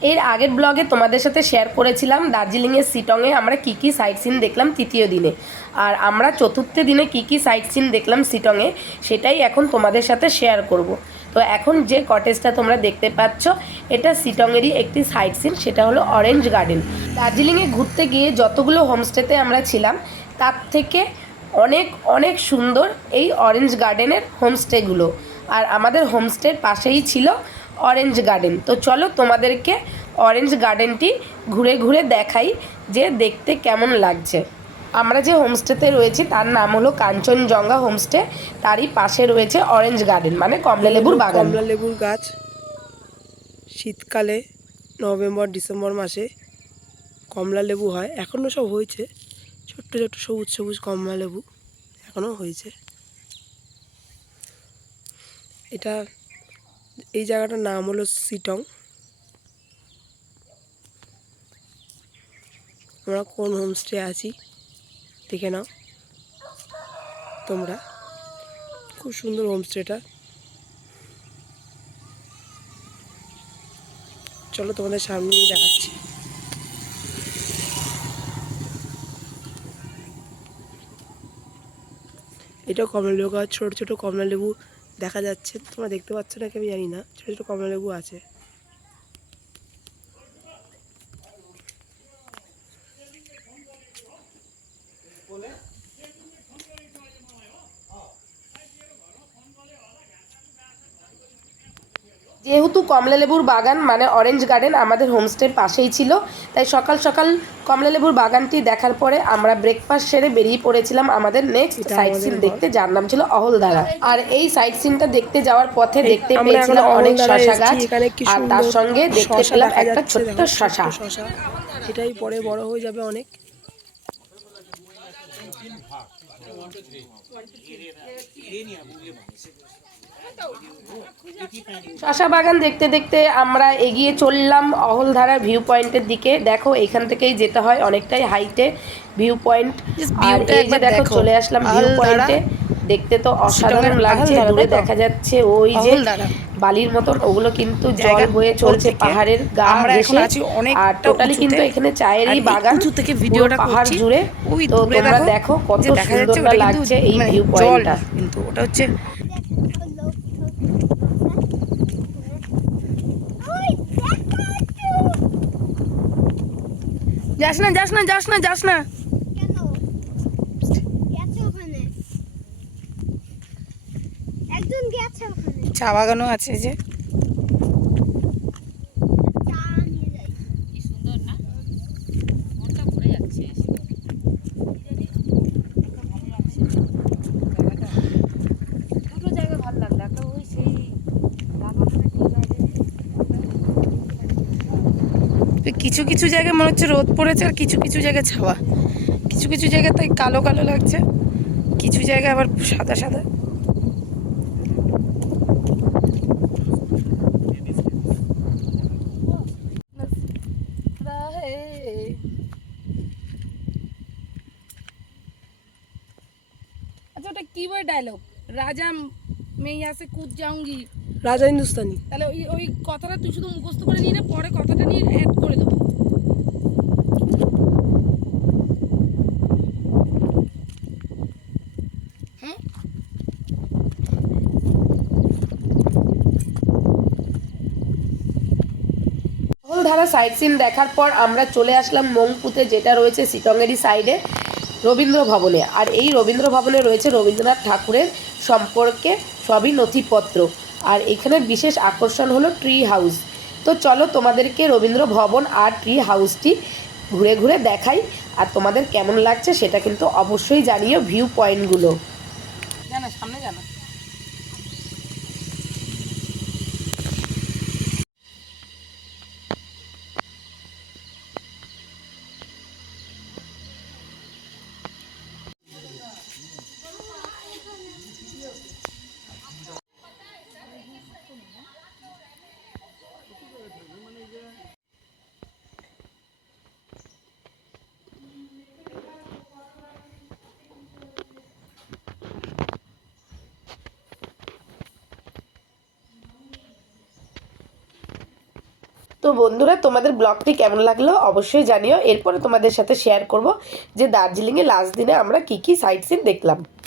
এর আগের ব্লগে তোমাদের সাথে শেয়ার করেছিলাম দার্জিলিংয়ের সিটংয়ে আমরা কী কী সাইট সিন দেখলাম তৃতীয় দিনে, আর আমরা চতুর্থ দিনে কী কী সাইট সিন দেখলাম সিটংয়ে সেটাই এখন তোমাদের সাথে শেয়ার করব। তো এখন যে কটেজটা তোমরা দেখতে পাচ্ছ এটা সিটংয়েরই একটি সাইট সিন, সেটা হলো অরেঞ্জ গার্ডেন। দার্জিলিংয়ে ঘুরতে গিয়ে যতগুলো হোমস্টেতে আমরা ছিলাম তার থেকে অনেক অনেক সুন্দর এই অরেঞ্জ গার্ডেনের হোমস্টেগুলো, আর আমাদের হোমস্টের পাশেই ছিল অরেঞ্জ গার্ডেন। তো চলো তোমাদেরকে অরেঞ্জ গার্ডেনটি ঘুরে ঘুরে দেখাই যে দেখতে কেমন লাগছে। আমরা যে হোমস্টেতে রয়েছি তার নাম হলো কাঞ্চনজঙ্ঘা হোমস্টে, তারই পাশে রয়েছে অরেঞ্জ গার্ডেন মানে কমলালেবুর বাগান। কমলালেবুর গাছ শীতকালে নভেম্বর ডিসেম্বর মাসে কমলালেবু হয়, এখনও সব হয়েছে, ছোট্ট ছোট্ট সবুজ সবুজ কমলালেবু এখনও হয়েছে। এই জায়গাটার নাম হলো সিটং। আমরা কোন হোমস্টে আছি দেখে নাও তোমরা, খুব সুন্দর হোমস্টেটা। চলো তোমাদের সামনে দেখাচ্ছি। এটা কমলালেবু গাছ, ছোটো ছোটো কমলালেবু দেখা যাচ্ছে, তোমরা দেখতে পাচ্ছ না কি আমি জানি না, ছোটো ছোটো কমলালেবু আছে। যেহেতু কমলালেবুর বাগান মানে অরেঞ্জ গার্ডেন আমাদের হোমস্টের পাশেই ছিল, তাই সকাল সকাল কমলালেবুর বাগানটি দেখার পরে আমরা ব্রেকফাস্ট সেরে বেরিয়ে পড়েছিলাম আমাদের নেক্সট সাইট সিন দেখতে, যার নাম ছিল অহলধারা। আর এই সাইট সিনটা দেখতে যাওয়ার পথে দেখতে পেয়েছিলাম অনেক শশা গাছ, আর তার সঙ্গে দেখতে পেলাম একটা ছোট্ট শশা। এটাই পরে বড় হয়ে যাবে অনেক। শশা বাগান দেখতে দেখতে আমরা এগিয়ে চললাম অহলধারা ভিউ পয়েন্টের দিকে। দেখো এখান থেকেই যেতে হয় অনেকটাই হাইটে ভিউ পয়েন্ট, আর এই যে দেখো চলে আসলাম ভিউ পয়েন্টে। দেখতে তো অসাধারণ লাগছে, দূরে দেখা যাচ্ছে ওই যে বালির মতন, ওগুলো কিন্তু জল বয়ে চলছে পাহাড়ের গা ঘেঁষে। আর টোটালি কিন্তু এখানে চায়েরই বাগান থেকে ভিডিওটা পাহাড় জুড়ে। তো তোমরা দেখো কত সুন্দর না লাগছে এই ভিউ পয়েন্টটা। কিন্তু ওটা হচ্ছে যাস না যাস না যাস না যাস না, চা বাগানও আছে যে। কিছু কিছু জায়গায় মনে হচ্ছে রোদ পড়েছে, আর কিছু কিছু জায়গায় ছাওয়া, কিছু কিছু জায়গায় তাই কালো কালো লাগছে, কিছু জায়গায় আবার সাদা সাদা। আচ্ছা ওটা কি বই ডায়লগ, রাজা मैं यहाँ से कूद जाऊंगी, রাজা হিন্দুস্তানি। তাহলে ওই ওই কথাটা তুই শুধু মুখস্থ করে নিয়ে না, পরে কথাটা নিয়ে অ্যাড করে দেবো। হ্যাঁ অহলধারা সাইট সিন দেখার পর আমরা চলে আসলাম মংপুতে, যেটা রয়েছে সিটংয়েরই সাইডে রবীন্দ্র ভবনে। আর এই রবীন্দ্র ভবনে রয়েছে রবীন্দ্রনাথ ঠাকুরের সম্পর্কে সবই নথিপত্র, আর এখানে বিশেষ আকর্ষণ হলো ট্রি হাউস। তো চলো তোমাদেরকে রবীন্দ্র ভবন আর ট্রি হাউসটি ঘুরে ঘুরে দেখাই, আর তোমাদের কেমন লাগছে সেটা কিন্তু অবশ্যই জানিও ভিউ পয়েন্টগুলো। জানা সামনে জানা। তো বন্ধুরা, তোমাদের ব্লগটি কেমন লাগলো অবশ্যই জানিও। এরপরে তোমাদের সাথে শেয়ার করব যে দার্জিলিংয়ে লাস্ট দিনে আমরা কি কি সাইট সিন দেখলাম।